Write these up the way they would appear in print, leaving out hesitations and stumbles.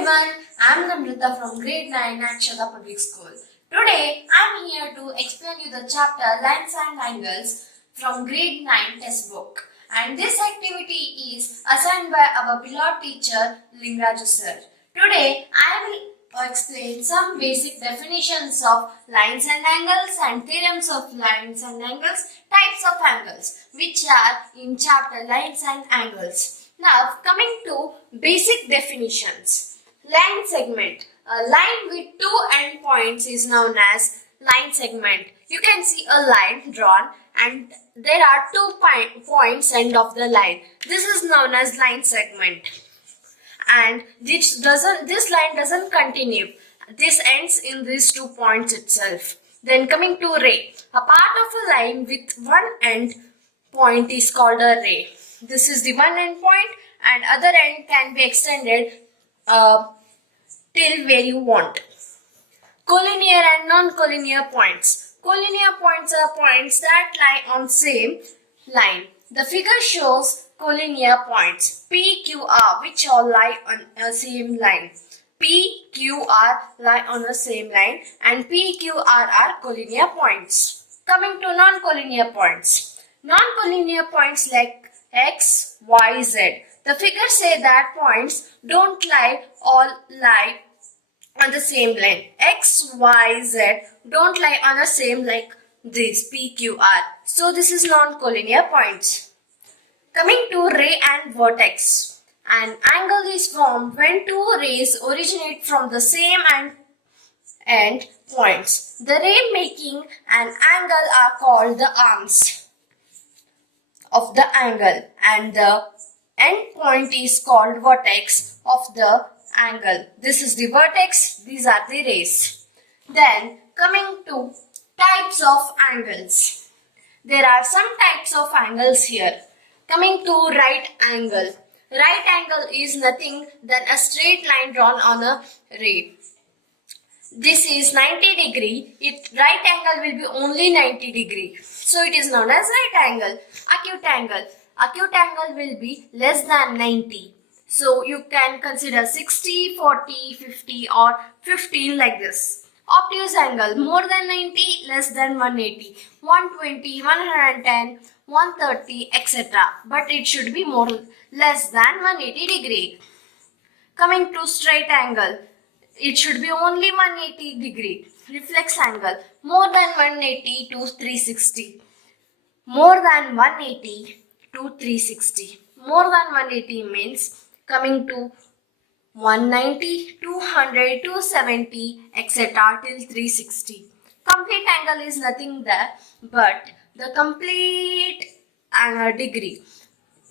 everyone, I am Namrata from grade 9 at Shada Public School. Today I am here to explain you the chapter Lines and Angles from grade 9 textbook. And this activity is assigned by our beloved teacher Lingraju sir. Today I will explain some basic definitions of lines and angles and theorems of lines and angles, types of angles which are in chapter Lines and Angles. Now coming to basic definitions. Line segment. A line with two endpoints is known as line segment. You can see a line drawn and there are 2 points end of the line. This is known as line segment. And this line doesn't continue. This ends in these 2 points itself. Then coming to ray. A part of a line with one end point is called a ray. This is the one end point and other end can be extended till where you want. Collinear and non-collinear points. Collinear points are points that lie on same line. The figure shows collinear points P, Q, R which all lie on a same line. P, Q, R lie on the same line and P, Q, R are collinear points. Coming to non-collinear points. Non-collinear points like X, Y, Z. The figures say that points don't all lie on the same line. X, Y, Z don't lie on the same like this P, Q, R. So this is non-collinear points. Coming to ray and vertex. An angle is formed when two rays originate from the same end points. The ray making an angle are called the arms of the angle and the end point is called vertex of the angle. This is the vertex, these are the rays. Then coming to types of angles. There are some types of angles here. Coming to right angle. Right angle is nothing than a straight line drawn on a ray. This is 90 degree. Right angle will be only 90 degree. So it is known as right angle. Acute angle. Acute angle will be less than 90. So you can consider 60, 40, 50 or 15 like this. Obtuse angle more than 90, less than 180, 120, 110, 130 etc. But it should be less than 180 degree. Coming to straight angle. It should be only 180 degree. Reflex angle more than 180 to 360. More than 180 to 360. More than 180 means coming to 190, 200, 270 etc. till 360. Complete angle is nothing there but the complete degree.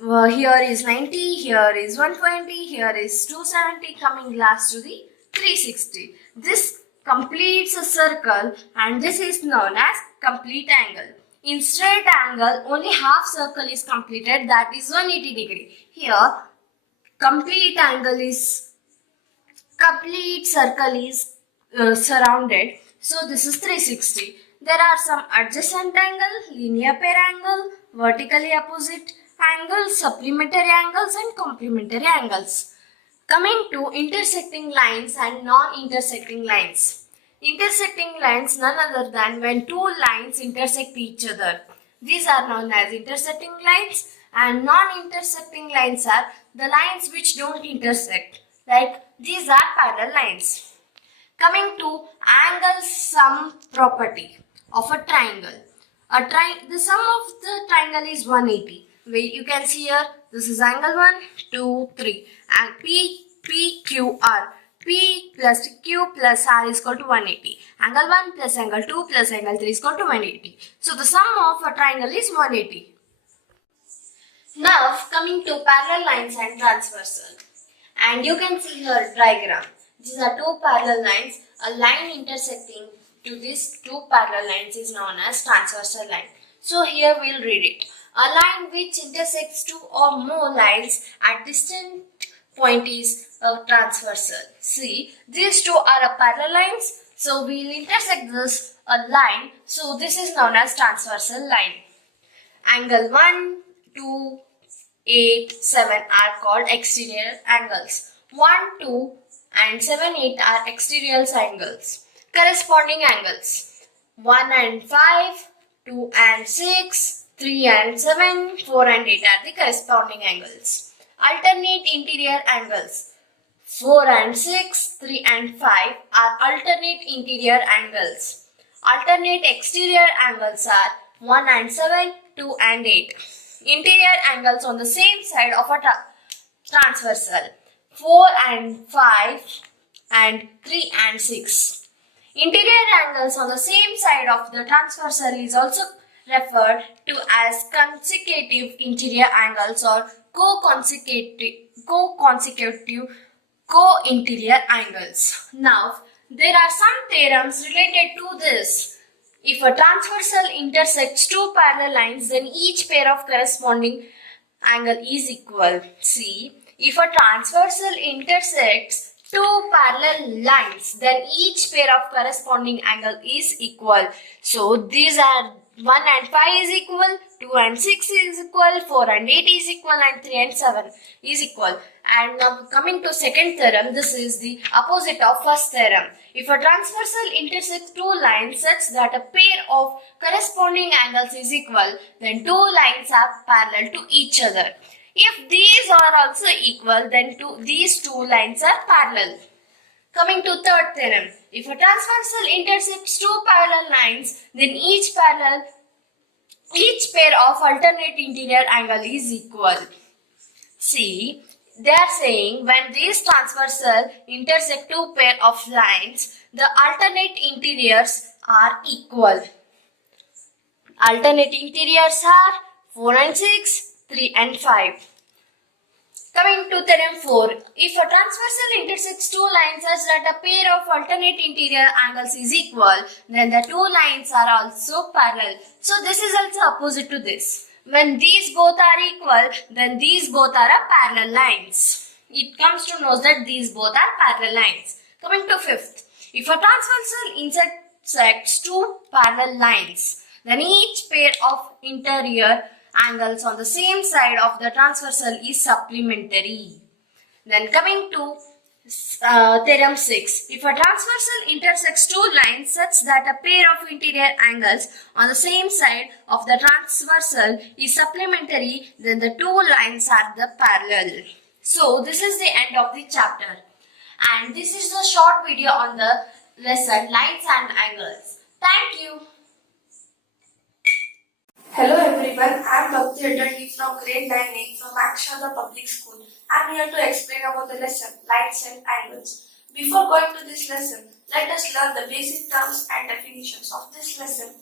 Here is 90, here is 120, here is 270 coming last to the 360. This completes a circle and this is known as complete angle. In straight angle, only half circle is completed, that is 180 degree. Here, complete circle is surrounded. So this is 360. There are some adjacent angle, linear pair angle, vertically opposite angles, supplementary angles and complementary angles. Coming to intersecting lines and non-intersecting lines. Intersecting lines none other than when two lines intersect each other. These are known as intersecting lines and non-intersecting lines are the lines which don't intersect. Like these are parallel lines. Coming to angle sum property of a triangle. The sum of the triangle is 180. You can see here, this is angle 1, 2, 3 and P, Q, R. P plus Q plus R is equal to 180. Angle 1 plus angle 2 plus angle 3 is equal to 180. So the sum of a triangle is 180. Now coming to parallel lines and transversal. And you can see here diagram. These are two parallel lines. A line intersecting to these two parallel lines is known as transversal line. So here we'll read it. A line which intersects two or more lines at distant point is a transversal. See, these two are a parallel lines. So we'll intersect this a line. So this is known as transversal line. Angle 1, 2, 8, 7 are called exterior angles. 1, 2, and 7, 8 are exterior angles. Corresponding angles 1 and 5, 2 and 6, 3 and 7, 4 and 8 are the corresponding angles. Alternate interior angles 4 and 6, 3 and 5 are alternate interior angles. Alternate exterior angles are 1 and 7, 2 and 8. Interior angles on the same side of a transversal 4 and 5 and 3 and 6. Interior angles on the same side of the transversal is also referred to as consecutive interior angles or co-consecutive co-interior angles. Now, there are some theorems related to this. If a transversal intersects two parallel lines, then each pair of corresponding angle is equal. See, if a transversal intersects two parallel lines, then each pair of corresponding angle is equal. So, these are 1 and 5 is equal, 2 and 6 is equal, 4 and 8 is equal, and 3 and 7 is equal. And now coming to second theorem, this is the opposite of first theorem. If a transversal intersects two lines such that a pair of corresponding angles is equal, then two lines are parallel to each other. If these are also equal, then these two lines are parallel. Coming to third theorem, if a transversal intersects two parallel lines, then each pair of alternate interior angle is equal. See, they are saying when these transversal intersect two pair of lines, the alternate interiors are equal. Alternate interiors are 4 and 6, 3 and 5. Coming to theorem 4, if a transversal intersects two lines such that a pair of alternate interior angles is equal, then the two lines are also parallel. So this is also opposite to this. When these both are equal, then these both are parallel lines. It comes to know that these both are parallel lines. Coming to fifth, if a transversal intersects two parallel lines, then each pair of interior angles on the same side of the transversal is supplementary. Then coming to theorem 6. If a transversal intersects two lines such that a pair of interior angles on the same side of the transversal is supplementary, then the two lines are the parallel. So this is the end of the chapter. And this is the short video on the lesson lines and angles. Thank you. Hello everyone, I am Bhakti from GRADE-9-MATHEMATICS from Akshada Public School. I am here to explain about the lesson lines and angles. Before going to this lesson, let us learn the basic terms and definitions of this lesson.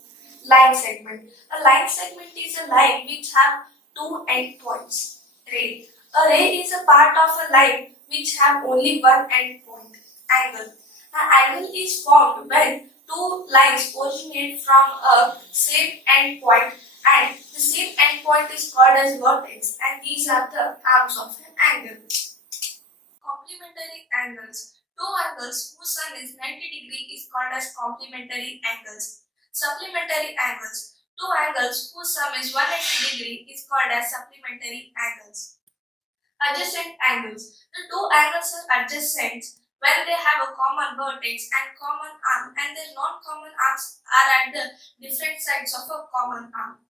Line segment. A line segment is a line which have two endpoints. Ray. A ray is a part of a line which have only one endpoint. Angle. An angle is formed when two lines originate from a same endpoint, and the same endpoint is called as vertex, and these are the arms of an angle. Complementary angles. Two angles whose sum is 90 degree is called as complementary angles. Supplementary angles. Two angles whose sum is 180 degree is called as supplementary angles. Adjacent angles. The two angles are adjacent when they have a common vertex and common arm, and their non-common arms are at the different sides of a common arm.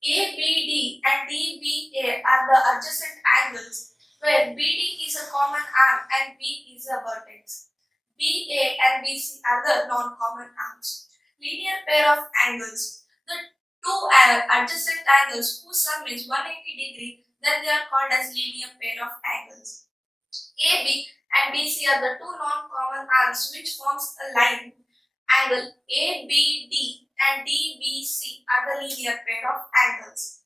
ABD and DBA are the adjacent angles where BD is a common arm and B is a vertex. BA and BC are the non-common arms. Linear pair of angles. The two adjacent angles whose sum is 180 degree, then they are called as linear pair of angles. AB and BC are the two non-common arms which forms a line. Angle ABD and DBC are the linear pair of angles.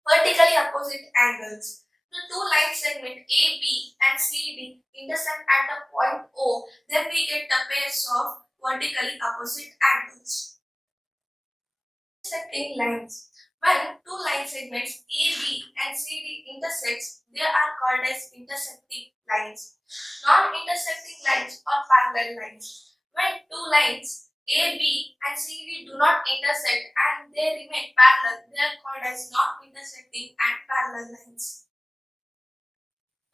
Vertically opposite angles. The two line segment AB and CD intersect at a point O, then we get the pairs of vertically opposite angles. Intersecting lines. When two line segments AB and CD intersects, they are called as intersecting lines. Non-intersecting lines or parallel lines. When two lines AB and CD do not intersect and they remain parallel, they are called as non-intersecting and parallel lines.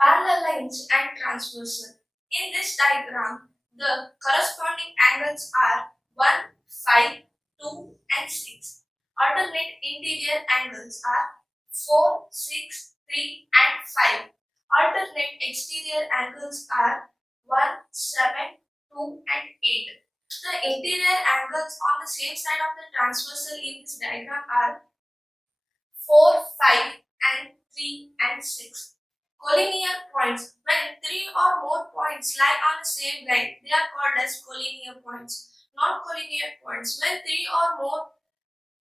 Parallel lines and transversal. In this diagram, the corresponding angles are 1, 5, 2 and 6. Alternate interior angles are 4, 6, 3 and 5. Alternate exterior angles are 1, 7, 2 and 8. The interior angles on the same side of the transversal in this diagram are 4, 5 and 3 and 6. Collinear points. When 3 or more points lie on the same line, they are called as collinear points. Non-collinear points. When 3 or more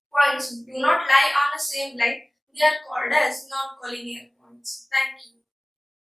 points do not lie on the same line, they are called as non-collinear points. Thank you.